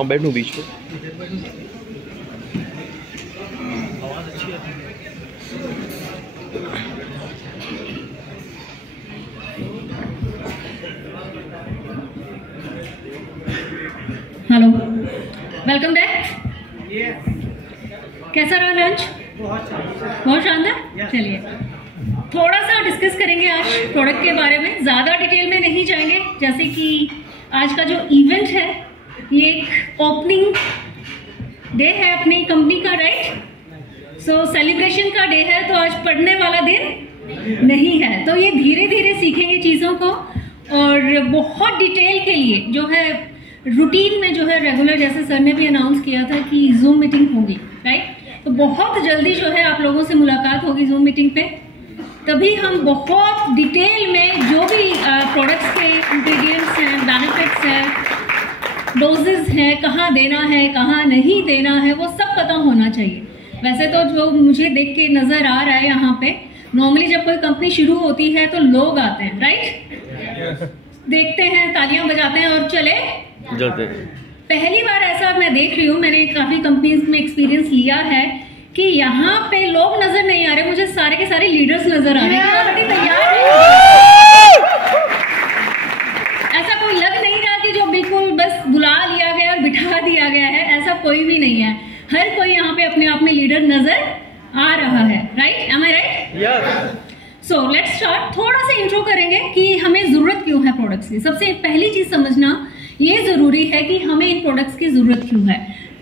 और बैठूं बीच में। Hello, welcome back. कैसा रहा लंच? बहुत शानदार। चलिए थोड़ा सा डिस्कस करेंगे आज प्रोडक्ट के बारे में, ज़्यादा डिटेल में नहीं जाएंगे। जैसे कि आज का जो इवेंट है ये एक ओपनिंग डे है अपनी कंपनी का, राइट? सो सेलिब्रेशन का डे है, तो आज पढ़ने वाला दिन नहीं है। तो ये धीरे धीरे सीखेंगे चीज़ों को, और बहुत डिटेल के लिए जो है रूटीन में जो है रेगुलर, जैसे सर ने भी अनाउंस किया था कि जूम मीटिंग होगी, राइट? तो बहुत जल्दी जो है आप लोगों से मुलाकात होगी जूम मीटिंग पे। तभी हम बहुत डिटेल में जो भी प्रोडक्ट्स के इंग्रेडिएंट्स हैं, बेनिफिट्स हैं, डोजेस हैं, कहाँ देना है कहाँ नहीं देना है, वो सब पता होना चाहिए। वैसे तो जो मुझे देख के नज़र आ रहा है यहाँ पे, नॉर्मली जब कोई कंपनी शुरू होती है तो लोग आते हैं, राइट? देखते हैं, तालियां बजाते हैं और चले जाते हैं। पहली बार ऐसा मैं देख रही हूँ, मैंने काफ़ी कंपनीज में एक्सपीरियंस लिया है कि यहाँ पे लोग नजर नहीं आ रहे, मुझे सारे के सारे लीडर्स नजर आ रहे हैं, ऑलरेडी तैयार हैं। ऐसा कोई लग नहीं रहा कि जो बिल्कुल बस बुला लिया गया और बिठा दिया गया है, ऐसा कोई भी नहीं है। हर कोई यहाँ पे अपने आप में लीडर नजर आ रहा है, right? Am I right? So let's start. थोड़ा सा इंट्रो करेंगे कि हमें जरूरत क्यों है प्रोडक्ट्स की। सबसे पहली चीज समझना ये जरूरी है कि हमें इन प्रोडक्ट्स की जरूरत क्यों है।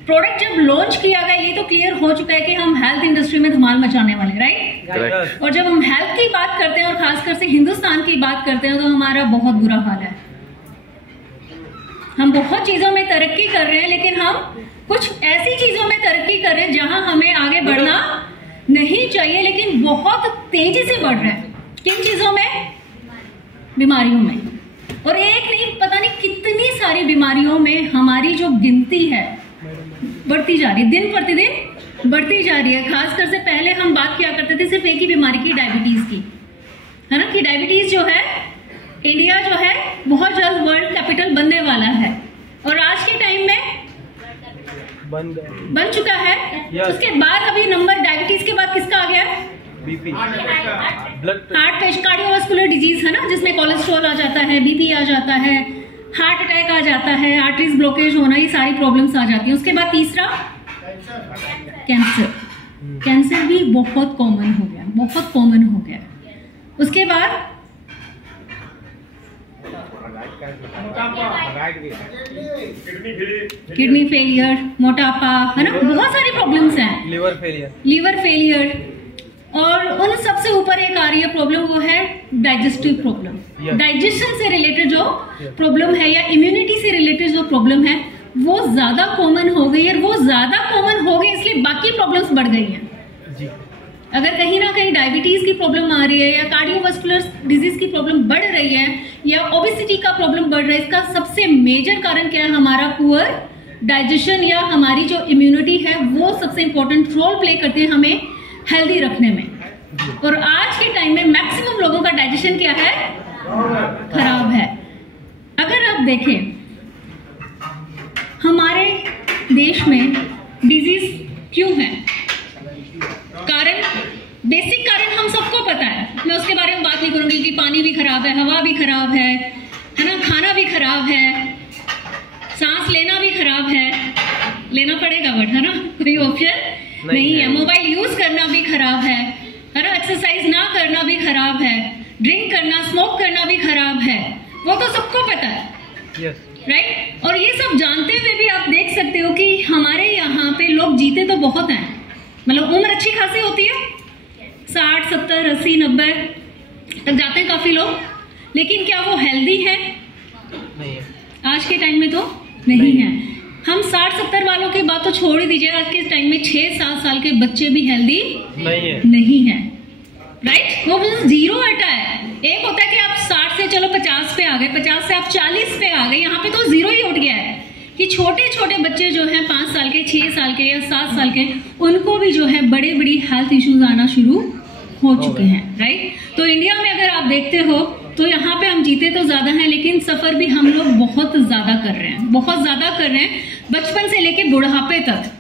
प्रोडक्ट जब लॉन्च किया गया ये तो क्लियर हो चुका है कि हम हेल्थ इंडस्ट्री में धमाल मचाने वाले, राइट? और जब हम हेल्थ की बात करते हैं और खासकर से हिंदुस्तान की बात करते हैं तो हमारा बहुत बुरा हाल है। हम बहुत चीजों में तरक्की कर रहे हैं, लेकिन हम कुछ ऐसी चीजों में तरक्की कर रहे हैं जहां हमें आगे बढ़ना नहीं चाहिए, लेकिन बहुत तेजी से बढ़ रहा है। किन चीजों में? बीमारियों में। और एक नहीं, पता नहीं कितनी सारी बीमारियों में हमारी जो गिनती है बढ़ती जा रही है, दिन प्रतिदिन बढ़ती जा रही है। खासकर से पहले हम बात किया करते थे सिर्फ एक ही बीमारी की, डायबिटीज की, है ना? कि डायबिटीज जो है, इंडिया जो है बहुत जल्द वर्ल्ड कैपिटल बनने वाला है, और आज के टाइम में बन चुका है। उसके बाद अभी नंबर डायबिटीज के बाद किसका आ गया? BP, heart patient, cardiovascular disease, है ना, जिसमें कोलेस्ट्रॉल आ जाता है, बीपी आ जाता है, हार्ट अटैक आ जाता है, आर्टरीज ब्लॉकेज होना, ये सारी प्रॉब्लम्स आ जाती हैं। उसके बाद तीसरा कैंसर। कैंसर भी बहुत कॉमन हो गया, बहुत कॉमन हो गया। उसके बाद किडनी फेलियर, मोटापा, है ना, बहुत सारी प्रॉब्लम्स हैं। लीवर फेलियर, और उन सबसे ऊपर एक आ रही है प्रॉब्लम, वो है डाइजेस्टिव प्रॉब्लम। डाइजेशन से रिलेटेड जो प्रॉब्लम है या इम्यूनिटी से रिलेटेड जो प्रॉब्लम है वो ज्यादा कॉमन हो गई है। वो ज्यादा कॉमन हो गई इसलिए बाकी प्रॉब्लम्स बढ़ गई हैं। अगर कहीं ना कहीं डायबिटीज की प्रॉब्लम आ रही है या कार्डियोवास्कुलर डिजीज की प्रॉब्लम बढ़ रही है या ओबेसिटी का प्रॉब्लम बढ़ रहा है, इसका सबसे मेजर कारण क्या है? हमारा पुअर डाइजेशन, या हमारी जो इम्यूनिटी है वो सबसे इंपॉर्टेंट रोल प्ले करती है हमें हेल्दी रखने में। और आज के टाइम में मैक्सिमम लोगों का डाइजेशन क्या है? खराब है। अगर आप देखें हमारे देश में डिजीज क्यों है, कारण, बेसिक कारण हम सबको पता है, मैं उसके बारे में बात नहीं करूंगी कि पानी भी खराब है, हवा भी खराब है ना, खाना भी खराब है, सांस लेना भी खराब है, लेना पड़ेगा बट, है ना, कोई ऑप्शन नहीं है। मोबाइल यूज करना भी खराब है ना, एक्सरसाइज ना करना भी खराब है, ड्रिंक करना, स्मोक करना भी खराब है, वो तो सबको पता है, राइट? और ये सब जानते हुए भी आप देख सकते हो कि हमारे यहाँ पे लोग जीते तो बहुत हैं, मतलब उम्र अच्छी खासी होती है, 60, 70, 80, 90 तक जाते हैं काफी लोग, लेकिन क्या वो हेल्दी है? नहीं है। आज के टाइम में तो नहीं है। हम 60-70 वालों की बात तो छोड़ ही दीजिए, आज के टाइम में 6-7 साल के बच्चे भी हेल्दी नहीं है, राइट? वो बस जीरो हटा है। एक होता है कि आप 60 से चलो 50 पे आ गए, 50 से आप 40 पे आ गए, यहाँ पे तो जीरो ही उठ गया है कि छोटे छोटे बच्चे जो हैं 5 साल के, 6 साल के या 7 साल के, उनको भी जो है बड़े बड़ी हेल्थ इश्यूज आना शुरू हो चुके हैं, राइट? तो इंडिया में अगर आप देखते हो तो यहाँ पे हम जीते तो ज्यादा हैं, लेकिन सफर भी हम लोग बहुत ज्यादा कर रहे हैं, बहुत ज्यादा कर रहे हैं। बचपन से लेके बुढ़ापे तक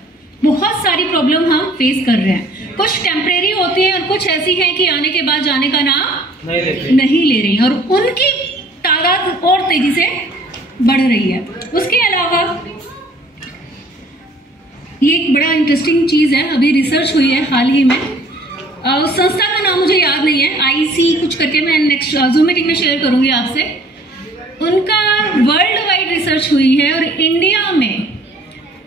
बहुत सारी प्रॉब्लम हम फेस कर रहे हैं। कुछ टेम्परेरी होती है और कुछ ऐसी है कि आने के बाद जाने का नाम नहीं ले रही, और उनकी तादाद और तेजी से बढ़ रही है। उसके अलावा ये एक बड़ा इंटरेस्टिंग चीज है, अभी रिसर्च हुई है हाल ही में, उस संस्था का नाम मुझे याद नहीं है, आईसी कुछ करके, मैं नेक्स्ट जूम मीटिंग में शेयर करूंगी आपसे। उनका वर्ल्ड वाइड रिसर्च हुई है और इंडिया में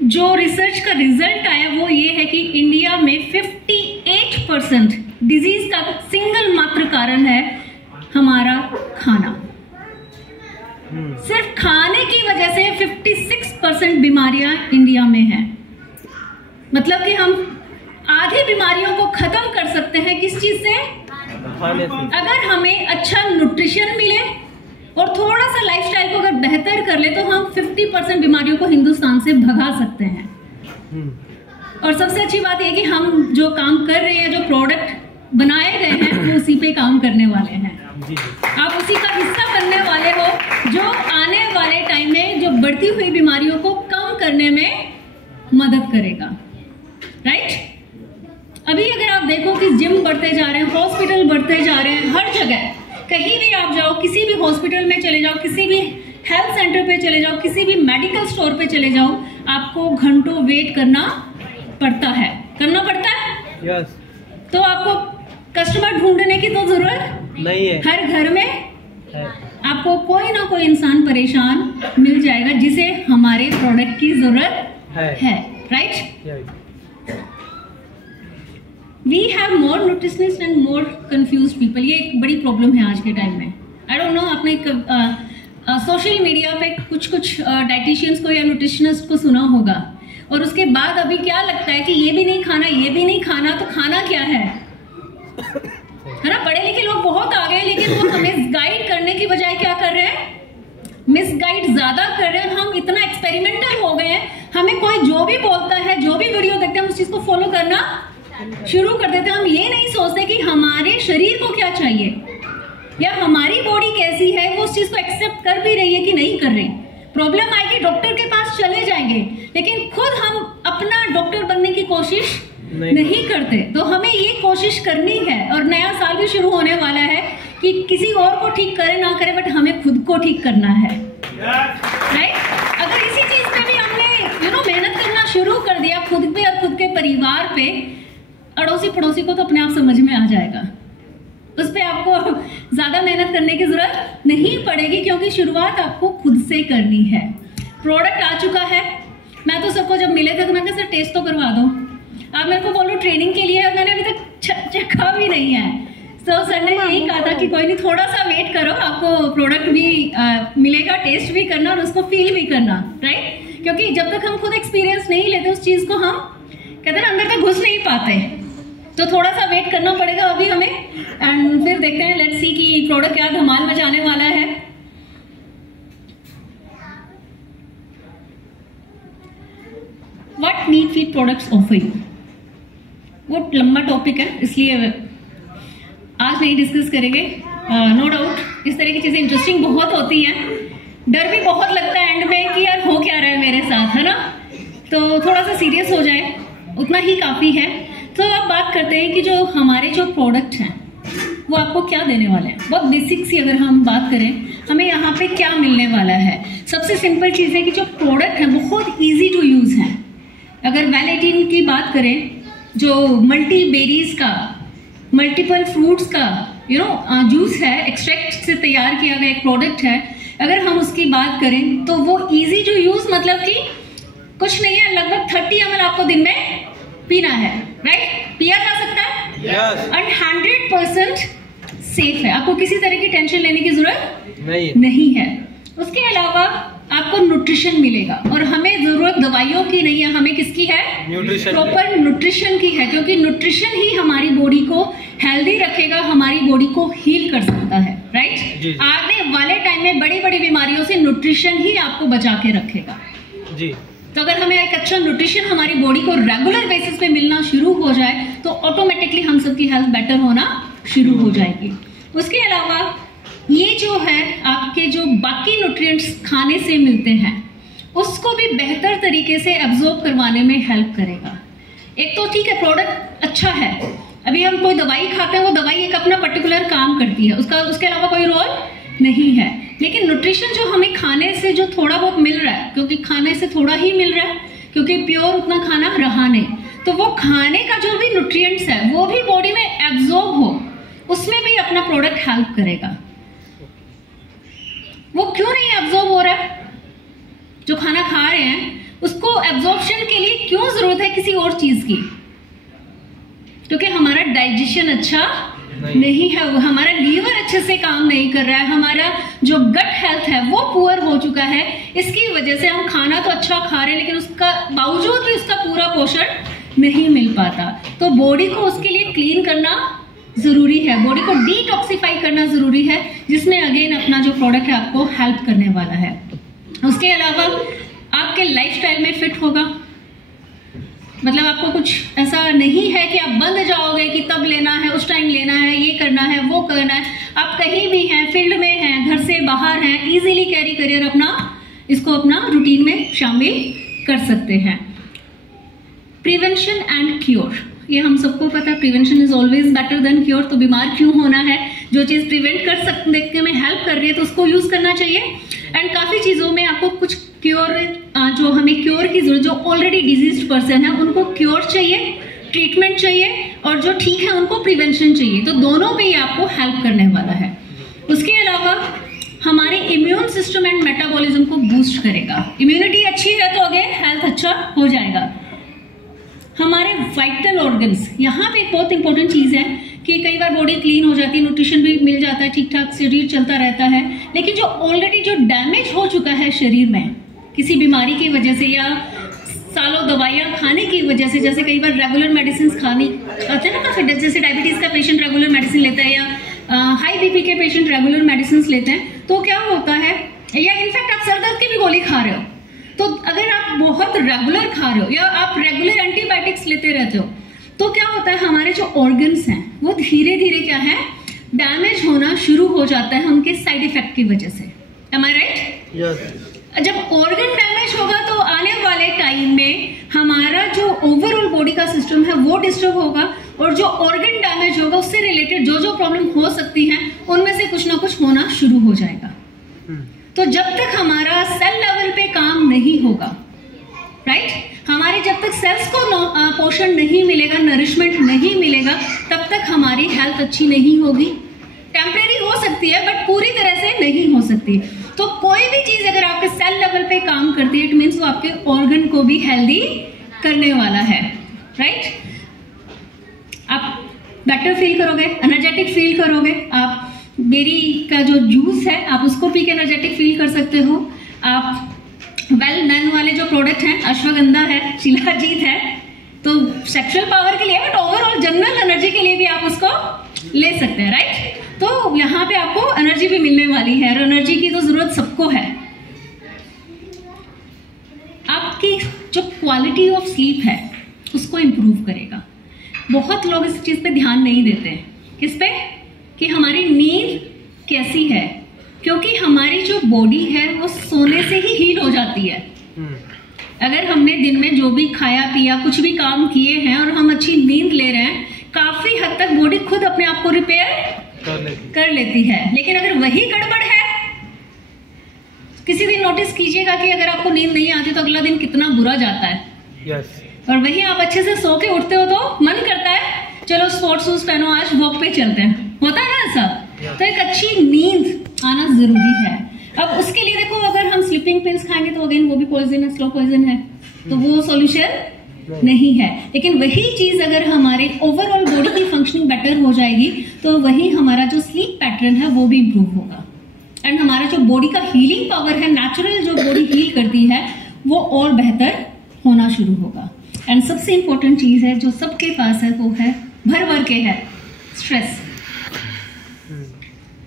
जो रिसर्च का रिजल्ट आया वो ये है कि इंडिया में 58% डिजीज का सिंगल मात्र कारण है हमारा खाना। सिर्फ खाने की वजह से 56% बीमारियां इंडिया में हैं। मतलब कि हम आधी बीमारियों को खत्म कर सकते हैं किस चीज से? अगर हमें अच्छा न्यूट्रिशन मिले और थोड़ा सा लाइफस्टाइल को अगर बेहतर कर ले तो हम 50% बीमारियों को हिंदुस्तान से भगा सकते हैं। और सबसे अच्छी बात यह कि हम जो काम कर रहे हैं, जो प्रोडक्ट बनाए गए हैं, वो उसी पे काम करने वाले हैं। आप उसी का हिस्सा बनने वाले हो जो आने वाले टाइम में जो बढ़ती हुई बीमारियों को कम करने में मदद करेगा। राइट? अभी अगर आप देखो कि जिम बढ़ते जा रहे हैं, हॉस्पिटल बढ़ते जा रहे हैं, हर जगह कहीं भी आप जाओ, किसी भी हॉस्पिटल में चले जाओ, किसी भी हेल्थ सेंटर पे चले जाओ, किसी भी मेडिकल स्टोर पे चले जाओ, आपको घंटों वेट करना पड़ता है। yes. तो आपको कस्टमर ढूंढने की तो जरूरत नहीं है, हर घर में है। आपको कोई ना कोई इंसान परेशान मिल जाएगा जिसे हमारे प्रोडक्ट की जरूरत है। Right? We have more nutritionists and more confused people. ये एक बड़ी प्रॉब्लम है आज के टाइम में। I don't know, आपने सोशल मीडिया पे कुछ डाइटिशियंस को या न्यूट्रिशनिस्ट को सुना होगा, और उसके बाद अभी क्या लगता है कि ये भी नहीं खाना, ये भी नहीं खाना, तो खाना क्या है ना? पढ़े लिखे लोग बहुत आ गए, लेकिन वो हमें गाइड करने की बजाय क्या कर रहे हैं? मिसगाइड ज्यादा कर रहे हैं। हम इतना एक्सपेरिमेंटल हो गए हैं, हमें कोई जो भी बोलता है, जो भी वीडियो देखते हैं, उस चीज को फॉलो करना शुरू कर देते हैं। हम ये नहीं सोचते कि हमारे शरीर को क्या चाहिए या हमारी बॉडी कैसी है, वो उस चीज को एक्सेप्ट कर भी रही है कि नहीं कर रही। प्रॉब्लम आएगी, डॉक्टर के पास चले जाएंगे, लेकिन खुद हम अपना डॉक्टर बनने की कोशिश नहीं करते। तो हमें ये कोशिश करनी है, और नया साल भी शुरू होने वाला है कि किसी और को ठीक करे ना करे, बट हमें खुद को ठीक करना है। राइट? अगर इसी चीज पे भी हमने मेहनत करना शुरू कर दिया, खुद पे और खुद के परिवार पे, अड़ोसी पड़ोसी को तो अपने आप समझ में आ जाएगा। उस पे आपको ज्यादा मेहनत करने की जरूरत नहीं पड़ेगी, क्योंकि शुरुआत आपको खुद से करनी है। प्रोडक्ट आ चुका है। मैं तो सबको जब मिले थे तो मैंने कहा सर टेस्ट तो करवा दो। आप मेरे को बोलो ट्रेनिंग के लिए, मैंने अभी तक चखा भी नहीं है। तो सर ने यही कहा था कि कोई नहीं, थोड़ा सा वेट करो, आपको प्रोडक्ट भी मिलेगा, टेस्ट भी करना और उसको फील भी करना। राइट? क्योंकि जब तक हम खुद एक्सपीरियंस नहीं लेते उस चीज को, हम कहते हैं अंदर तक घुस नहीं पाते, तो थोड़ा सा वेट करना पड़ेगा अभी हमें। एंड फिर देखते हैं, लेट्स सी कि प्रोडक्ट क्या धमाल मचाने वाला है। What need feed products offer you, वो लंबा टॉपिक है, इसलिए आज नहीं डिस्कस करेंगे। नो डाउट इस तरह की चीजें इंटरेस्टिंग बहुत होती हैं, डर भी बहुत लगता है एंड में कि यार हो क्या रहा है मेरे साथ, है ना? तो थोड़ा सा सीरियस हो जाए, उतना ही काफी है। तो अब बात करते हैं कि जो हमारे जो प्रोडक्ट हैं वो आपको क्या देने वाले हैं। बहुत बेसिक सी अगर हम बात करें, हमें यहाँ पे क्या मिलने वाला है। सबसे सिंपल चीज़ है कि जो प्रोडक्ट है बहुत इजी टू यूज़ है। अगर वेलेटिन की बात करें, जो मल्टी बेरीज का, मल्टीपल फ्रूट्स का जूस है, एक्सट्रैक्ट से तैयार किया गया एक प्रोडक्ट है, अगर हम उसकी बात करें तो वो इजी टू यूज़, मतलब कि कुछ नहीं है, लगभग 30 ml आपको दिन में पीना है। राइट? पिया जा सकता है एंड 100% सेफ है। आपको किसी तरह की टेंशन लेने की जरूरत नहीं है। उसके अलावा आपको न्यूट्रिशन मिलेगा, और हमें जरूरत दवाइयों की नहीं है, हमें किसकी है? प्रॉपर न्यूट्रिशन की है, क्योंकि न्यूट्रिशन ही हमारी बॉडी को हेल्दी रखेगा, हमारी बॉडी को हील कर सकता है। राइट? आने वाले टाइम में बड़ी बड़ी बीमारियों से न्यूट्रिशन ही आपको बचा के रखेगा। जी। तो अगर हमें एक अच्छा न्यूट्रिशन हमारी बॉडी को रेगुलर बेसिस पे मिलना शुरू हो जाए तो ऑटोमेटिकली हम सबकी हेल्थ बेटर होना शुरू हो जाएगी। उसके अलावा ये जो है आपके जो बाकी न्यूट्रिएंट्स खाने से मिलते हैं उसको भी बेहतर तरीके से एब्जॉर्ब करवाने में हेल्प करेगा। एक तो ठीक है प्रोडक्ट अच्छा है, अभी हम कोई दवाई खाते हैं, वो दवाई एक अपना पर्टिकुलर काम करती है, उसके अलावा कोई रोल नहीं है। लेकिन न्यूट्रिशन जो हमें खाने से जो थोड़ा बहुत मिल रहा है, क्योंकि खाने से थोड़ा ही मिल रहा है, क्योंकि प्योर उतना खाना रहा नहीं, तो वो खाने का जो भी न्यूट्रिएंट्स है वो भी बॉडी में एब्जॉर्ब हो, उसमें भी अपना प्रोडक्ट हेल्प करेगा। वो क्यों नहीं एब्जॉर्ब हो रहा है? जो खाना खा रहे हैं उसको एब्जॉर्प्शन के लिए क्यों जरूरत है किसी और चीज की? क्योंकि हमारा डाइजेशन अच्छा नहीं है, हमारा लीवर अच्छे से काम नहीं कर रहा है, हमारा जो गट हेल्थ है वो पुअर हो चुका है। इसकी वजह से हम खाना तो अच्छा खा रहे हैं लेकिन उसका बावजूद भी उसका पूरा पोषण नहीं मिल पाता। तो बॉडी को उसके लिए क्लीन करना जरूरी है, बॉडी को डिटॉक्सिफाई करना जरूरी है, जिसमें अगेन अपना जो प्रोडक्ट है आपको हेल्प करने वाला है। उसके अलावा आपके लाइफस्टाइल में फिट होगा, मतलब आपको कुछ ऐसा नहीं है कि आप बंद जाओगे कि तब लेना है, उस टाइम लेना है, ये करना है, वो करना है। आप कहीं भी हैं, फील्ड में हैं, घर से बाहर हैं, इजीली कैरी करियर इसको अपना रूटीन में शामिल कर सकते हैं। प्रिवेंशन एंड क्योर, ये हम सबको पता है, prevention is always better than cure. तो बीमार क्यों होना है? जो चीज प्रिवेंट कर सकने में हेल्प कर रही है तो उसको यूज करना चाहिए। एंड काफी चीजों में आपको कुछ क्योर, जो हमें क्योर की जरूरत, जो ऑलरेडी डिजीज्ड पर्सन है उनको क्योर चाहिए, ट्रीटमेंट चाहिए, और जो ठीक है उनको प्रिवेंशन चाहिए। तो दोनों पे आपको हेल्प करने वाला है। उसके अलावा हमारे इम्यून सिस्टम एंड मेटाबॉलिज्म को बूस्ट करेगा। इम्यूनिटी अच्छी है तो अगेन हेल्थ अच्छा हो जाएगा। हमारे वाइटल ऑर्गन्स, यहाँ पे एक बहुत इंपॉर्टेंट चीज है कि कई बार बॉडी क्लीन हो जाती है, न्यूट्रिशन भी मिल जाता है, ठीक ठाक शरीर चलता रहता है, लेकिन जो ऑलरेडी जो डैमेज हो चुका है शरीर में किसी बीमारी की वजह से या सालों दवाइयाँ खाने की वजह से, जैसे कई बार रेगुलर मेडिसिन खाते हैं ना काफी, जैसे डायबिटीज का पेशेंट रेगुलर मेडिसिन लेता है या हाई बीपी के पेशेंट रेगुलर मेडिसिन लेते हैं, तो क्या होता है, या इनफैक्ट आप सर दर्द की भी गोली खा रहे हो, तो अगर आप बहुत रेगुलर खा रहे हो या आप रेगुलर एंटीबायोटिक्स लेते रहते हो, तो क्या होता है हमारे जो ऑर्गन्स हैं वो धीरे धीरे क्या है, डैमेज होना शुरू हो जाता है उनके साइड इफेक्ट की वजह से। M I right? यस। जब ऑर्गन डैमेज होगा तो आने वाले टाइम में हमारा जो ओवरऑल बॉडी का सिस्टम है वो डिस्टर्ब होगा, और जो ऑर्गन डैमेज होगा उससे रिलेटेड जो जो प्रॉब्लम हो सकती है उनमें से कुछ ना कुछ होना शुरू हो जाएगा। तो जब तक हमारा सेल लेवल पे काम नहीं होगा, राइट, हमारे जब तक सेल्स को पोषण नहीं मिलेगा, नरिशमेंट नहीं मिलेगा, तब तक हमारी हेल्थ अच्छी नहीं होगी। टेम्परेरी हो सकती है बट पूरी तरह से नहीं हो सकती। तो कोई भी चीज अगर आपके सेल लेवल पे काम करती है, इट मीन्स वो आपके ऑर्गन को भी हेल्दी करने वाला है, राइट। आप बेटर फील करोगे, एनर्जेटिक फील करोगे। आप बेरी का जो जूस है आप उसको पी के एनर्जेटिक फील कर सकते हो। आप वेल नन वाले जो प्रोडक्ट हैं, अश्वगंधा है, शिलाजीत है, तो सेक्सुअल पावर के लिए, बट ओवरऑल जनरल एनर्जी के लिए भी आप उसको ले सकते हैं, राइट। तो यहाँ पे आपको एनर्जी भी मिलने वाली है, और एनर्जी की तो जरूरत सबको है। आपकी जो क्वालिटी ऑफ स्लीप है उसको इम्प्रूव करेगा। बहुत लोग इस चीज पे ध्यान नहीं देते हैं। किस पे? कि हमारी नींद कैसी है, क्योंकि हमारी जो बॉडी है वो सोने से ही हील हो जाती है। अगर हमने दिन में जो भी खाया पिया, कुछ भी काम किए हैं और हम अच्छी नींद ले रहे हैं, काफी हद तक बॉडी खुद अपने आप को रिपेयर कर लेती है। लेकिन अगर वही गड़बड़ है, किसी दिन नोटिस कीजिएगा कि अगर आपको नींद नहीं आती तो अगला दिन कितना बुरा जाता है। yes. और वही आप अच्छे से सो के उठते हो तो मन करता है चलो स्पोर्ट्स शूज पहनो, आज वॉक पे चलते हैं, होता है ना ऐसा। तो एक अच्छी नींद आना जरूरी है। अब उसके लिए देखो, अगर हम स्लीपिंग पिल्स खाएंगे तो अगेन वो भी पॉइजन है, स्लो पॉइजन है, तो वो सॉल्यूशन नहीं है। लेकिन वही चीज अगर हमारे ओवरऑल बॉडी की फंक्शनिंग बेटर हो जाएगी तो वही हमारा जो स्लीप पैटर्न है वो भी इंप्रूव होगा, एंड हमारा जो बॉडी का हीलिंग पावर है, नेचुरल जो बॉडी हील करती है, वो और बेहतर होना शुरू होगा। एंड सबसे इंपॉर्टेंट चीज है जो सबके पास है, वो है भर भर के है स्ट्रेस।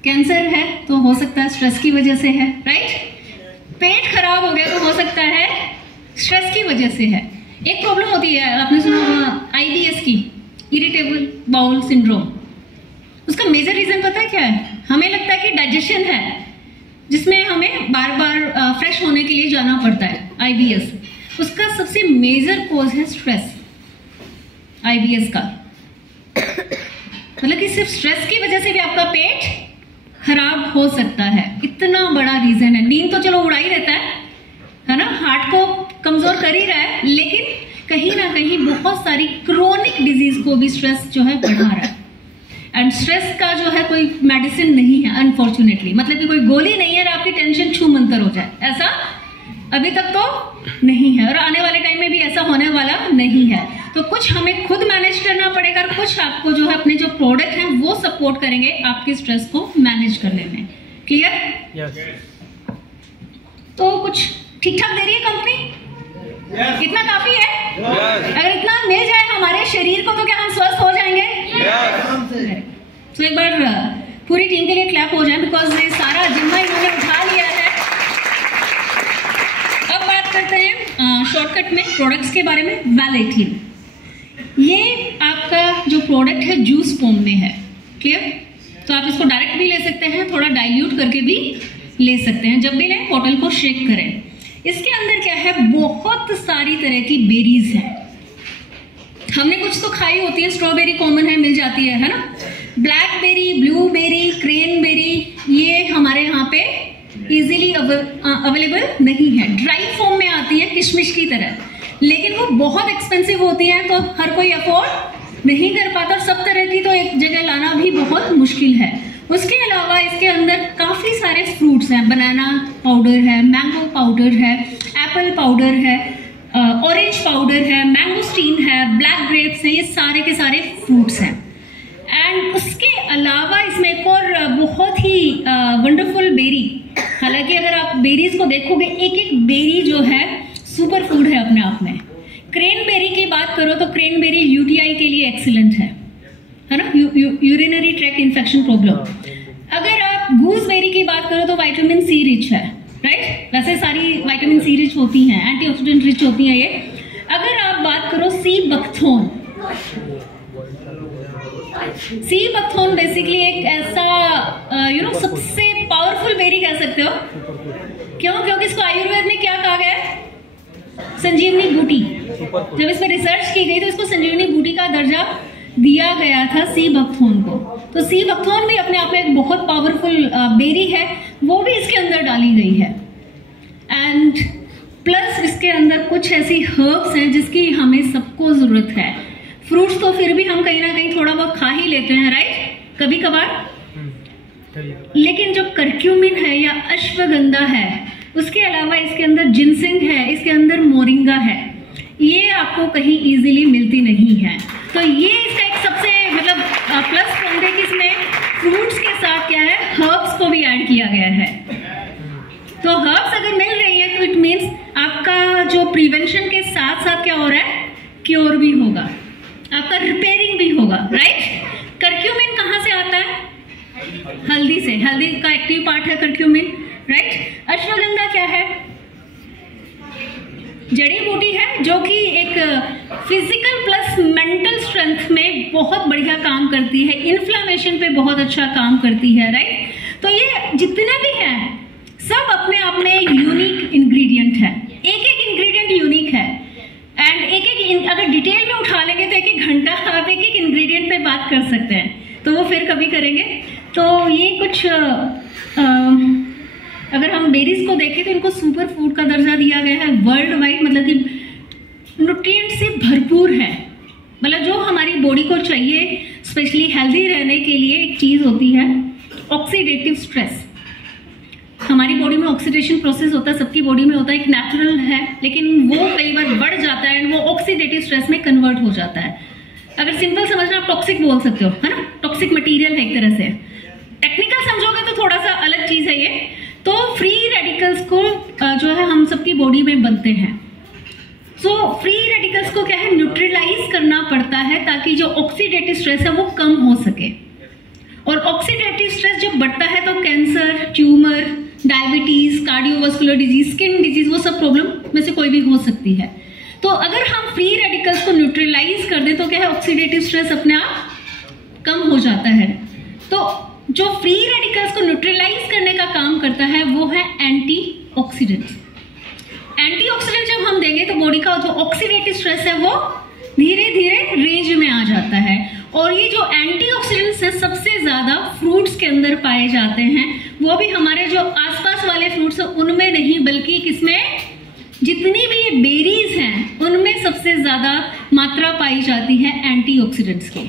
कैंसर है तो हो सकता है स्ट्रेस की वजह से है, राइट। पेट खराब हो गया तो हो सकता है स्ट्रेस की वजह से है। एक प्रॉब्लम होती है, आपने सुना IBS की, इरिटेबल बाउल सिंड्रोम। उसका मेजर रीजन पता है क्या है? हमें लगता है कि डाइजेशन है जिसमें हमें बार बार फ्रेश होने के लिए जाना पड़ता है, IBS। उसका सबसे मेजर कोज है स्ट्रेस, IBS का। मतलब कि सिर्फ स्ट्रेस की वजह से भी आपका पेट खराब हो सकता है, इतना बड़ा रीजन है। नींद तो चलो उड़ा ही रहता है ना, हार्ट को कमजोर कर ही रहा है, लेकिन कहीं ना कहीं बहुत सारी क्रोनिक डिजीज को भी स्ट्रेस जो है बढ़ा रहा है। एंड स्ट्रेस का जो है कोई मेडिसिन नहीं है अनफॉर्चुनेटली, मतलब कि कोई गोली नहीं है और आपकी टेंशन छू मंतर हो जाए, ऐसा अभी तक तो नहीं है और आने वाले टाइम में भी ऐसा होने वाला नहीं है। तो कुछ हमें खुद मैनेज करना पड़ेगा और कुछ आपको जो है अपने जो प्रोडक्ट हैं वो सपोर्ट करेंगे आपके स्ट्रेस को मैनेज करने में। क्लियर? yes. तो कुछ ठीक ठाक दे रही है कंपनी? yes. इतना काफी है? yes. अगर इतना मिल जाए हमारे शरीर को तो क्या हम स्वस्थ हो जाएंगे? yes. तो एक बार पूरी टीम के लिए क्लैप हो जाए, बिकॉज ये सारा जिम्मा इन्होंने उठा लिया है। अब बात करते हैं शॉर्टकट में प्रोडक्ट्स के बारे में। वैलेटिन, ये आपका जो प्रोडक्ट है जूस फॉर्म में है। क्लियर? तो आप इसको डायरेक्ट भी ले सकते हैं, थोड़ा डाइल्यूट करके भी ले सकते हैं। जब भी लें बॉटल को शेक करें। इसके अंदर क्या है, बहुत सारी तरह की बेरीज हैं। हमने कुछ तो खाई होती है, स्ट्रॉबेरी कॉमन है, मिल जाती है ना। ब्लैकबेरी, ब्लूबेरी, क्रेनबेरी, ये हमारे यहाँ पे इजीली अवेलेबल नहीं है। ड्राई फॉर्म में आती है किशमिश की तरह, लेकिन वो बहुत एक्सपेंसिव होती है, तो हर कोई अफोर्ड नहीं कर पाता और सब तरह की तो एक जगह लाना भी बहुत मुश्किल है। उसके अलावा इसके अंदर काफ़ी सारे फ्रूट्स हैं। बनाना पाउडर है, मैंगो पाउडर है, एप्पल पाउडर है, ऑरेंज पाउडर है, मैंगोस्टीन है, ब्लैक ग्रेप्स हैं, ये सारे के सारे फ्रूट्स हैं। एंड उसके अलावा इसमें एक और बहुत ही वंडरफुल बेरी, हालांकि अगर आप बेरीज को देखोगे एक एक बेरी जो है सुपर फूड है अपने आप में। क्रेनबेरी की बात करो तो क्रेनबेरी UTI के लिए एक्सीलेंट है ना, यूरिनरी ट्रैक्ट इन्फेक्शन प्रॉब्लम। अगर आप गूसबेरी की बात करो तो विटामिन C रिच है, राइट? वैसे सारी विटामिन C रिच होती हैं, एंटीऑक्सीडेंट रिच होती हैं ये। अगर आप बात करो सी बकथोर्न बेसिकली एक ऐसा सबसे पावरफुल बेरी कह सकते हो। क्यों? क्योंकि इसको आयुर्वेद में क्या कहा गया है, संजीवनी बूटी। जब इस पर रिसर्च की गई तो इसको संजीवनी बूटी का दर्जा दिया गया था सी बकथोर्न को। तो सी बकथोर्न भी अपने आप में एक बहुत पावरफुल बेरी है, वो भी इसके अंदर डाली गई है। एंड प्लस इसके अंदर कुछ ऐसी हर्ब्स हैं जिसकी हमें सबको जरूरत है। फ्रूट्स तो फिर भी हम कहीं ना कहीं थोड़ा बहुत खा ही लेते हैं, राइट, कभी कभार, लेकिन जो करक्यूमिन है या अश्वगंधा है, उसके अलावा इसके अंदर जिनसिंग है, इसके अंदर मोरिंगा है, ये आपको कहीं इजीली मिलती नहीं है। तो ये इसका एक सबसे मतलब प्लस पॉइंट है कि इसमें फ्रूट्स के साथ क्या है, हर्ब्स को भी ऐड किया गया है। तो हर्ब्स अगर मिल रही है तो इट मीन्स आपका जो प्रिवेंशन के साथ साथ क्या हो रहा है, क्योर भी होगा, आपका रिपेयरिंग भी होगा, राइट? करक्यूमिन कहाँ से आता है? हल्दी से। हल्दी का एक्टिव पार्ट है करक्यूमिन, राइट? अश्वगंधा क्या है? जड़ी बूटी है जो कि एक फिजिकल प्लस मेंटल स्ट्रेंथ में बहुत बढ़िया काम करती है, इन्फ्लेमेशन पे बहुत अच्छा काम करती है, राइट? तो ये जितने भी हैं सब अपने आप में यूनिक इंग्रेडिएंट है, एक एक इंग्रेडिएंट यूनिक है। एंड एक एक अगर डिटेल में उठा लेंगे तो एक एक घंटा आप एक एक इंग्रेडिएंट पे बात कर सकते हैं, तो वो फिर कभी करेंगे। तो ये कुछ अगर हम बेरीज को देखें तो इनको सुपर फूड का दर्जा दिया गया है वर्ल्ड वाइड, मतलब कि न्यूट्रिएंट से भरपूर है। मतलब जो हमारी बॉडी को चाहिए स्पेशली हेल्दी रहने के लिए, एक चीज होती है ऑक्सीडेटिव स्ट्रेस। हमारी बॉडी में ऑक्सीडेशन प्रोसेस होता है, सबकी बॉडी में होता है, एक नेचुरल है, लेकिन वो कई बार बढ़ जाता है एंड वो ऑक्सीडेटिव स्ट्रेस में कन्वर्ट हो जाता है। अगर सिंपल समझना, आप टॉक्सिक बोल सकते हो, है ना, टॉक्सिक मटेरियल है एक तरह से। टेक्निकल समझोगे तो थोड़ा सा अलग चीज है ये। तो फ्री रेडिकल्स को जो है हम सबकी बॉडी में बनते हैं। सो फ्री रेडिकल्स को क्या है, न्यूट्रलाइज करना पड़ता है ताकि जो ऑक्सीडेटिव स्ट्रेस है वो कम हो सके। और ऑक्सीडेटिव स्ट्रेस जब बढ़ता है तो cancer, tumour, diabetes, cardiovascular disease, skin disease, वो सब प्रॉब्लम में से कोई भी हो सकती है। तो अगर हम फ्री रेडिकल्स को न्यूट्रलाइज कर दें तो क्या है, ऑक्सीडेटिव स्ट्रेस अपने आप कम हो जाता है। तो जो फ्री रेडिकल्स को न्यूट्रलाइज करने का काम करता है वो है एंटीऑक्सीडेंट। एंटीऑक्सीडेंट जब हम देंगे तो बॉडी का जो ऑक्सीडेटिव स्ट्रेस है वो धीरे धीरे रेंज में आ जाता है। और ये जो एंटीऑक्सीडेंट्स है सबसे ज्यादा फ्रूट्स के अंदर पाए जाते हैं, वो भी हमारे जो आसपास वाले फ्रूट्स हैं उनमें नहीं, बल्कि किसमें, जितनी भी ये बेरीज हैं उनमें सबसे ज्यादा मात्रा पाई जाती है एंटीऑक्सीडेंट्स की।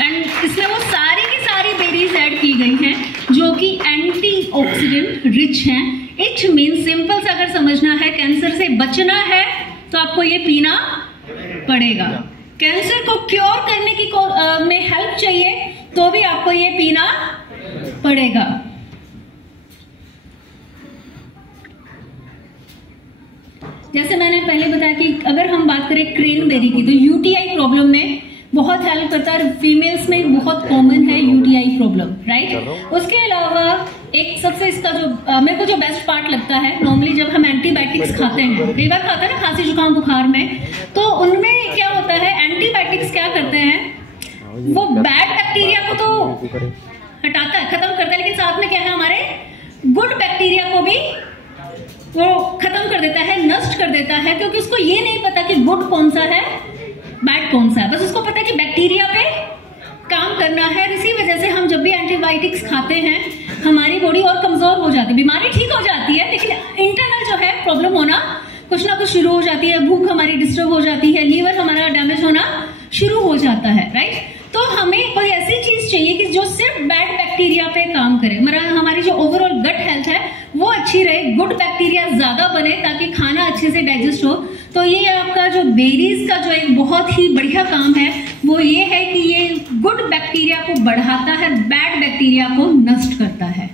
एंड इसमें वो सारी की सारी बेरीज ऐड की गई हैं जो कि एंटीऑक्सीडेंट रिच हैं। इट मीन सिंपल से अगर समझना है, कैंसर से बचना है तो आपको ये पीना पड़ेगा। कैंसर को क्योर करने की में हेल्प चाहिए तो भी आपको ये पीना पड़ेगा। जैसे मैंने पहले बताया कि अगर हम बात करें क्रेनबेरी की, तो यूटीआई प्रॉब्लम में बहुत हेल्प करता है। फीमेल्स में बहुत कॉमन है यूटीआई प्रॉब्लम, राइट। उसके अलावा एक सबसे इसका जो मेरे को जो बेस्ट पार्ट लगता है, नॉर्मली जब हम एंटीबायोटिक्स खाते हैं, कई बार खाते हैं ना खांसी जुकाम बुखार में, तो उनमें क्या होता है, एंटीबायोटिक्स क्या करते हैं, वो बैड बैक्टीरिया को तो हटाता है, खत्म करता है, लेकिन साथ में क्या है, हमारे गुड बैक्टीरिया को भी वो खत्म कर देता है, नष्ट कर देता है, क्योंकि उसको ये नहीं पता कि गुड कौन सा है, बैड कौन सा है। बस उसको पता है कि बैक्टीरिया पे काम करना है। इसी वजह से हम जब भी एंटीबायोटिक्स खाते हैं हमारी बॉडी और कमजोर हो जाती है, बीमारी ठीक हो जाती है, लेकिन इंटरनल जो है प्रॉब्लम होना कुछ ना कुछ शुरू हो जाती है, भूख हमारी डिस्टर्ब हो जाती है, लीवर हमारा डैमेज होना शुरू हो जाता है, राइट। तो हमें कोई ऐसी चीज चाहिए कि जो सिर्फ बैड बैक्टीरिया पे काम करे, हमारी जो ओवरऑल गट हेल्थ है वो अच्छी रहे, गुड बैक्टीरिया ज्यादा बने ताकि खाना अच्छे से डाइजेस्ट हो। तो ये आपका जो बेरीज का जो एक बहुत ही बढ़िया काम है वो ये है कि ये गुड बैक्टीरिया को बढ़ाता है, बैड बैक्टीरिया को नष्ट करता है।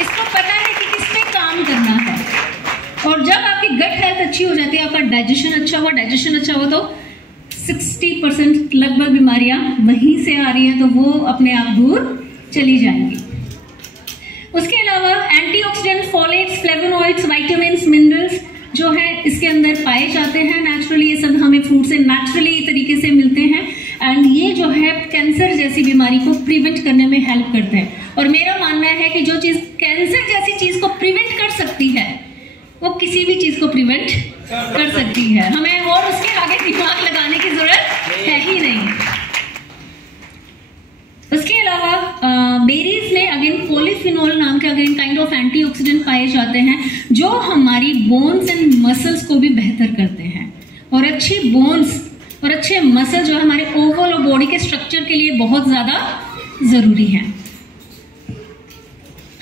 इसको पता है कि किस पे काम करना है। और जब आपकी गट हेल्थ अच्छी हो जाती है, आपका डाइजेशन अच्छा हुआ तो 60% लगभग बीमारियां वहीं से आ रही हैं, तो वो अपने आप दूर चली जाएंगी। उसके अलावा antioxidant, folates, flavonoids, vitamins, minerals जो है इसके अंदर पाए जाते हैं नेचुरली। ये सब हमें फ्रूट से नेचुरली तरीके से मिलते हैं एंड ये जो है कैंसर जैसी बीमारी को प्रिवेंट करने में हेल्प करते हैं। और मेरा मानना है कि जो चीज कैंसर जैसी चीज को प्रिवेंट कर सकती है वो किसी भी चीज को प्रिवेंट कर सकती है, हमें और उसके आगे दिमाग लगाने की जरूरत है ही नहीं। उसके अलावा बेरीज में अगेन पॉलीफिनोल नाम के अगेन काइंड ऑफ एंटीऑक्सीडेंट पाए जाते हैं जो हमारी बोन्स एंड मसल्स को भी बेहतर करते हैं। और अच्छी बोन्स और अच्छे मसल जो है हमारे ओवरऑल बॉडी के स्ट्रक्चर के लिए बहुत ज्यादा जरूरी है।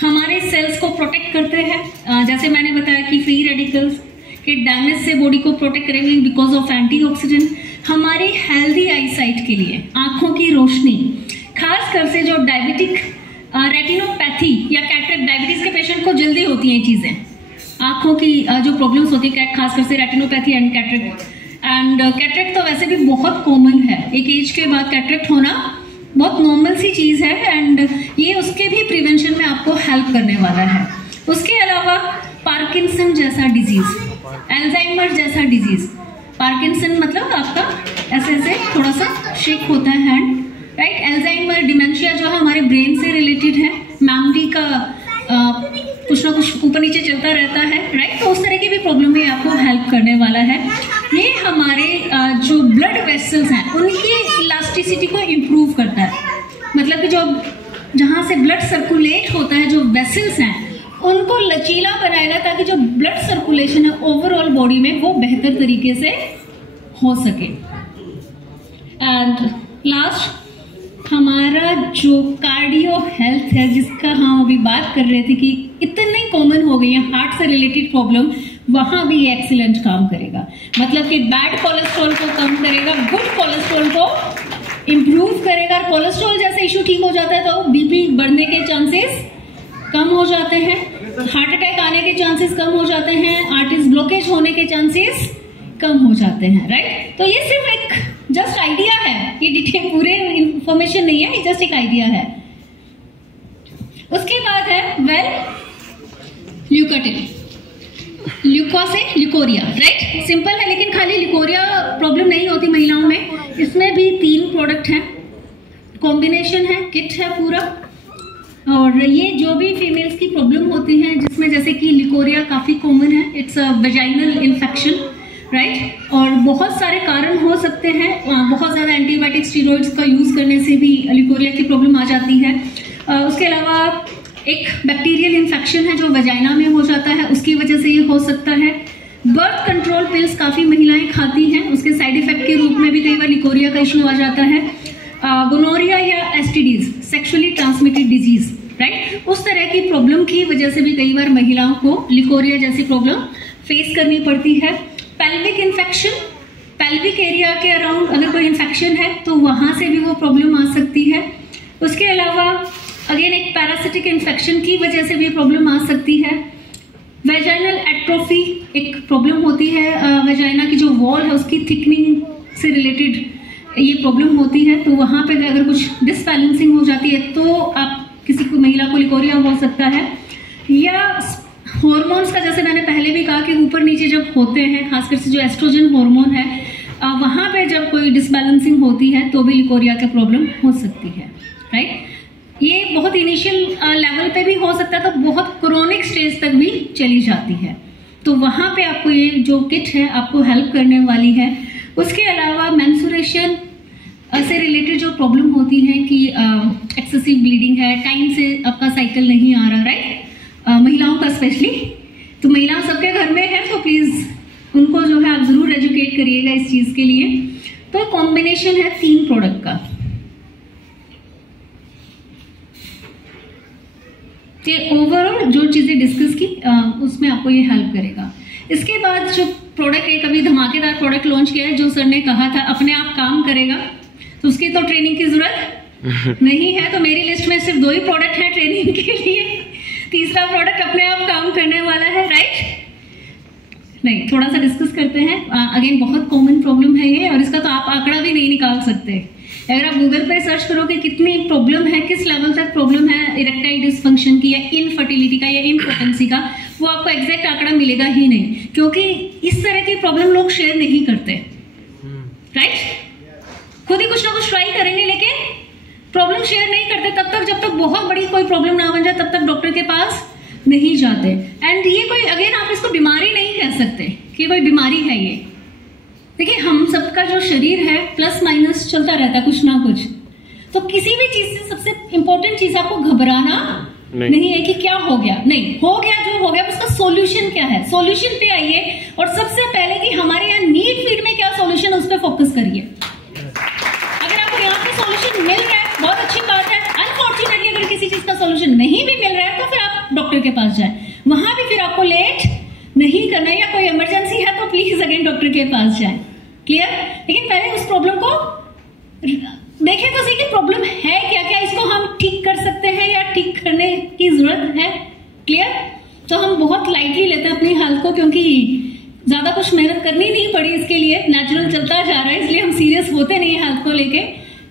हमारे सेल्स को प्रोटेक्ट करते हैं, जैसे मैंने बताया कि फ्री रेडिकल्स के डैमेज से बॉडी को प्रोटेक्ट करेंगे बिकॉज ऑफ एंटीऑक्सीडेंट। हमारी हेल्दी आईसाइट के लिए आंखों की रोशनी, खास कर से जो डायबिटिक रेटिनोपैथी या कैटरेक्ट, डायबिटीज के पेशेंट को जल्दी होती हैं ये चीजें, आंखों की जो प्रॉब्लम्स होती है, खासकर से retinopathy and cataract. And cataract तो वैसे भी बहुत कॉमन है, एक एज के बाद कैटरेक्ट होना बहुत नॉर्मल सी चीज है एंड ये उसके भी प्रिवेंशन में आपको हेल्प करने वाला है। उसके अलावा पार्किंसन जैसा डिजीज, अल्जाइमर जैसा डिजीज, पार्किंसन मतलब आपका ऐसे ऐसे थोड़ा सा शेक होता है हैंड, राइट। अल्जाइमर डिमेंशिया जो है हमारे ब्रेन से रिलेटेड है, मेमोरी का कुछ ना कुछ ऊपर नीचे चलता रहता है, राइट। तो उस तरह की भी प्रॉब्लम में आपको हेल्प करने वाला है। ये हमारे जो ब्लड वेसल्स हैं उनकी इलास्टिसिटी को इम्प्रूव करता है, मतलब कि जो जहाँ से ब्लड सर्कुलेट होता है, जो वेसल्स हैं उनको लचीला बनाएगा ताकि जो ब्लड सर्कुलेशन है ओवरऑल बॉडी में वो बेहतर तरीके से हो सके। एंड लास्ट हमारा जो कार्डियो हेल्थ है जिसका हम अभी बात कर रहे थे कि इतनी कॉमन हो गई है हार्ट से रिलेटेड प्रॉब्लम, वहां भी ये एक्सीलेंट काम करेगा। मतलब कि बैड कोलेस्ट्रॉल को कम करेगा, गुड कोलेस्ट्रॉल को इम्प्रूव करेगा। और कोलेस्ट्रॉल जैसे इशू ठीक हो जाता है तो बीपी बढ़ने के चांसेस कम हो जाते हैं, हार्ट अटैक आने के चांसेस कम हो जाते हैं, आर्टरीज ब्लॉकेज होने के चांसेस कम हो जाते हैं, राइट। तो ये सिर्फ एक जस्ट आइडिया है, ये डिटेल पूरे इंफॉर्मेशन नहीं है, ये जस्ट एक आइडिया है। उसके बाद है ल्यूकोटिन, ल्यूको से ल्यूकोरिया, राइट। सिंपल है लेकिन खाली ल्यूकोरिया प्रॉब्लम नहीं होती महिलाओं में, इसमें भी 3 प्रोडक्ट हैं, कॉम्बिनेशन है, किट है पूरा। और ये जो भी फीमेल्स की प्रॉब्लम होती है जिसमें जैसे कि लिकोरिया काफ़ी कॉमन है, it's a vaginal infection, right. और बहुत सारे कारण हो सकते हैं, बहुत ज़्यादा एंटीबायोटिक स्टीरॉइड्स का यूज़ करने से भी लिकोरिया की प्रॉब्लम आ जाती है। उसके अलावा एक बैक्टीरियल इन्फेक्शन है जो वेजाइना में हो जाता है, उसकी वजह से ये हो सकता है। बर्थ कंट्रोल पिल्स काफ़ी महिलाएं खाती हैं, उसके साइड इफेक्ट के रूप में भी कई बार लिकोरिया का इशू आ जाता है। गोनोरिया या STDs, sexually transmitted disease, right, उस तरह की प्रॉब्लम की वजह से भी कई बार महिलाओं को लिकोरिया जैसी प्रॉब्लम फेस करनी पड़ती है। पेल्विक इन्फेक्शन, पेल्विक एरिया के अराउंड अगर कोई इन्फेक्शन है तो वहाँ से भी वो प्रॉब्लम आ सकती है। उसके अलावा अगेन एक पैरासिटिक इन्फेक्शन की वजह से भी प्रॉब्लम आ सकती है। वेजाइनल एट्रोफी एक प्रॉब्लम होती है, वेजाइना की जो वॉल है उसकी थिकनिंग से रिलेटेड ये प्रॉब्लम होती है, तो वहाँ पे अगर कुछ डिसबैलेंसिंग हो जाती है तो आप किसी को महिला को लिकोरिया हो सकता है। या हॉर्मोन्स का, जैसे मैंने पहले भी कहा कि ऊपर नीचे जब होते हैं, खासकर से जो एस्ट्रोजन हार्मोन है वहाँ पे जब कोई डिसबैलेंसिंग होती है तो भी लिकोरिया की प्रॉब्लम हो सकती है, राइट। ये बहुत इनिशियल लेवल पे भी हो सकता है, तो बहुत क्रोनिक स्टेज तक भी चली जाती है, तो वहाँ पे आपको ये जो किट है आपको हेल्प करने वाली है। उसके अलावा मेंस्ट्रुएशन से रिलेटेड जो प्रॉब्लम होती है कि एक्सेसिव ब्लीडिंग है, टाइम से आपका साइकिल नहीं आ रहा, राइट, महिलाओं का स्पेशली, तो महिलाओं सबके घर में है, तो प्लीज़ उनको जो है आप ज़रूर एजुकेट करिएगा इस चीज़ के लिए। तो कॉम्बिनेशन है 3 प्रोडक्ट का, कि ओवरऑल जो चीज़ें डिस्कस की उसमें आपको ये हेल्प करेगा। इसके बाद जो प्रोडक्ट एक अभी धमाकेदार प्रोडक्ट लॉन्च किया है, जो सर ने कहा था अपने आप काम करेगा, तो उसकी तो ट्रेनिंग की जरूरत नहीं है, तो मेरी लिस्ट में सिर्फ 2 ही प्रोडक्ट है ट्रेनिंग के लिए। तीसरा प्रोडक्ट अपने आप काम करने वाला है, राइट। नहीं, थोड़ा सा डिस्कस करते हैं। अगेन बहुत कॉमन प्रॉब्लम है ये, और इसका तो आप आंकड़ा भी नहीं निकाल सकते। अगर आप गूगल पे सर्च करोगे कितनी प्रॉब्लम है, किस लेवल तक प्रॉब्लम है इरेक्टाइल डिसफंक्शन की या इनफर्टिलिटी का या इम्पोटेंसी का, वो आपको एग्जैक्ट आंकड़ा मिलेगा ही नहीं, क्योंकि इस तरह की प्रॉब्लम लोग शेयर नहीं करते, राइट। खुद ही कुछ ना कुछ ट्राई करेंगे लेकिन प्रॉब्लम शेयर नहीं करते तब तक, जब तक बहुत बड़ी कोई प्रॉब्लम ना बन जाए तब तक डॉक्टर के पास नहीं जाते। एंड ये कोई, अगेन आप इसको बीमारी नहीं कह सकते कि कोई बीमारी है ये। देखिए, हम सबका जो शरीर है प्लस माइनस चलता रहता है कुछ ना कुछ, तो किसी भी चीज से सबसे इंपॉर्टेंट चीज आपको घबराना नहीं है कि क्या हो गया, नहीं हो गया, जो हो गया उसका सॉल्यूशन क्या है, सॉल्यूशन पे आइए। और सबसे पहले कि हमारे यहाँ नीड फीड में क्या सॉल्यूशन, उस पर फोकस करिए। अगर आपको यहाँ पे सॉल्यूशन मिल रहा है बहुत अच्छी बात है, अनफॉर्चुनेटली अगर किसी चीज का सॉल्यूशन नहीं भी मिल रहा है तो फिर आप डॉक्टर के पास जाए, वहां भी फिर आपको लेट नहीं करना, या कोई इमरजेंसी है तो प्लीज अगेन डॉक्टर के पास जाए, क्लियर। लेकिन पहले उस प्रॉब्लम को देखें तो सही कि प्रॉब्लम है क्या, क्या इसको हम ठीक कर सकते हैं या ठीक करने की जरूरत है, क्लियर। तो हम बहुत लाइटली लेते हैं अपनी हेल्थ को, क्योंकि ज्यादा कुछ मेहनत करनी नहीं पड़ी इसके लिए, नेचुरल चलता जा रहा है, इसलिए हम सीरियस होते नहीं है हेल्थ को लेके,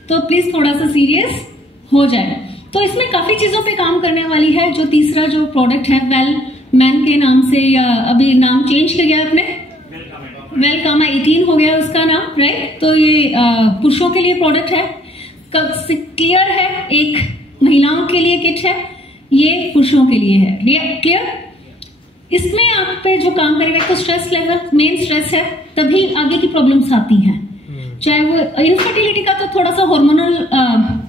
तो प्लीज थोड़ा सा सीरियस हो जाए। तो इसमें काफी चीजों पे काम करने वाली है। जो तीसरा जो प्रोडक्ट है वेल मैन के नाम से, या अभी नाम चेंज किया गया आपने, वेलकामा 18 हो गया उसका नाम, राइट। तो ये पुरुषों के लिए प्रोडक्ट है, क्लियर है, एक महिलाओं के लिए किट है, ये पुरुषों के लिए है, क्लियर। इसमें आप पे जो काम करेगा तो स्ट्रेस लेवल, मेन स्ट्रेस है, तभी आगे की प्रॉब्लम्स आती हैं। चाहे वो इनफर्टिलिटी का तो थोड़ा सा हार्मोनल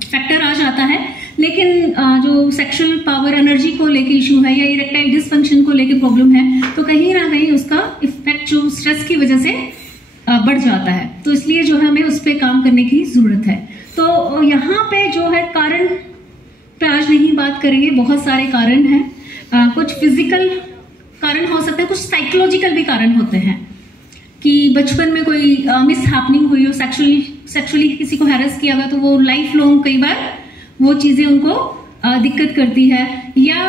फैक्टर आ जाता है, लेकिन जो सेक्सुअल पावर एनर्जी को लेके इशू है या इरेक्टाइल डिसफंक्शन को लेके प्रॉब्लम है, तो कहीं ना कहीं उसका इफेक्ट जो स्ट्रेस की वजह से बढ़ जाता है, तो इसलिए जो है हमें उस पर काम करने की जरूरत है। तो यहाँ पे जो है कारण पे आज नहीं बात करेंगे, बहुत सारे कारण हैं। कुछ फिजिकल कारण हो सकते हैं, कुछ साइकोलॉजिकल भी कारण होते हैं कि बचपन में कोई मिस हैपनिंग हुई हो, सेक्सुअली किसी को हैरेस किया गया, तो वो लाइफ लॉन्ग कई बार वो चीजें उनको दिक्कत करती है। या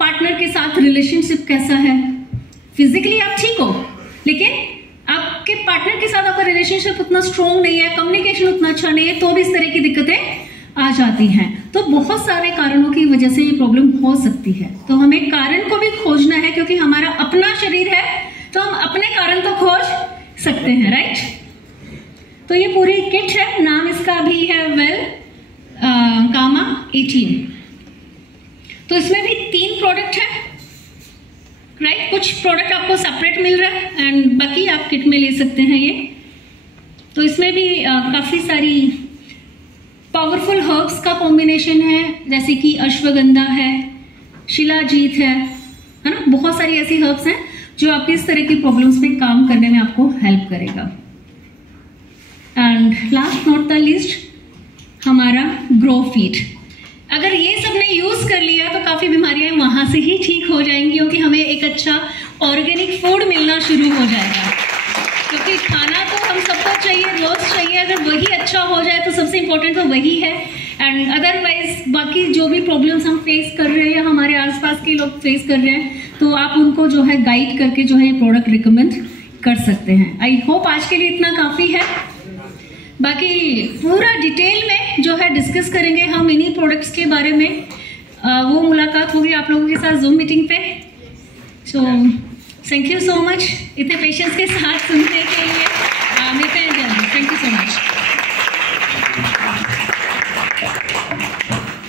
पार्टनर के साथ रिलेशनशिप कैसा है, फिजिकली आप ठीक हो लेकिन आपके पार्टनर के साथ आपका रिलेशनशिप उतना स्ट्रॉन्ग नहीं है, कम्युनिकेशन उतना अच्छा नहीं है, तो भी इस तरह की दिक्कतें आ जाती हैं। तो बहुत सारे कारणों की वजह से ये प्रॉब्लम हो सकती है, तो हमें कारण को भी खोजना है, क्योंकि हमारा अपना शरीर है तो हम अपने कारण तो खोज सकते हैं, राइट। तो ये पूरी किट है, नाम इसका भी है वेल कामा 18। तो इसमें भी 3 प्रोडक्ट है, राइट। कुछ प्रोडक्ट आपको सेपरेट मिल रहा है एंड बाकी आप किट में ले सकते हैं ये। तो इसमें भी काफ़ी सारी पावरफुल हर्ब्स का कॉम्बिनेशन है, जैसे कि अश्वगंधा है, शिलाजीत है ना। बहुत सारी ऐसी हर्ब्स हैं जो आपके इस तरह की प्रॉब्लम्स पे काम करने में आपको हेल्प करेगा। And last not the least हमारा ग्रो फीट। अगर ये सबने यूज कर लिया तो काफी बीमारियां वहां से ही ठीक हो जाएंगी, क्योंकि हमें एक अच्छा ऑर्गेनिक फूड मिलना शुरू हो जाएगा। क्योंकि खाना तो हम सबको चाहिए, रोज चाहिए, अगर वही अच्छा हो जाए तो सबसे इम्पोर्टेंट तो वही है। एंड अदरवाइज बाकी जो भी प्रॉब्लम्स हम फेस कर रहे हैं या हमारे आसपास के लोग फेस कर रहे हैं, तो आप उनको जो है गाइड करके जो है ये प्रोडक्ट रिकमेंड कर सकते हैं। आई होप आज के लिए इतना काफ़ी है। बाकी पूरा डिटेल में जो है डिस्कस करेंगे हम इन्हीं प्रोडक्ट्स के बारे में। वो मुलाकात होगी आप लोगों के साथ जूम मीटिंग पे। So thank you so much इतने पेशेंस के साथ सुनने के लिए। मिलते हैं जल्दी। Thank you so much.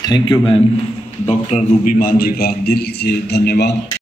Thank you ma'am. Doctor Ruby मान जी का दिल से धन्यवाद।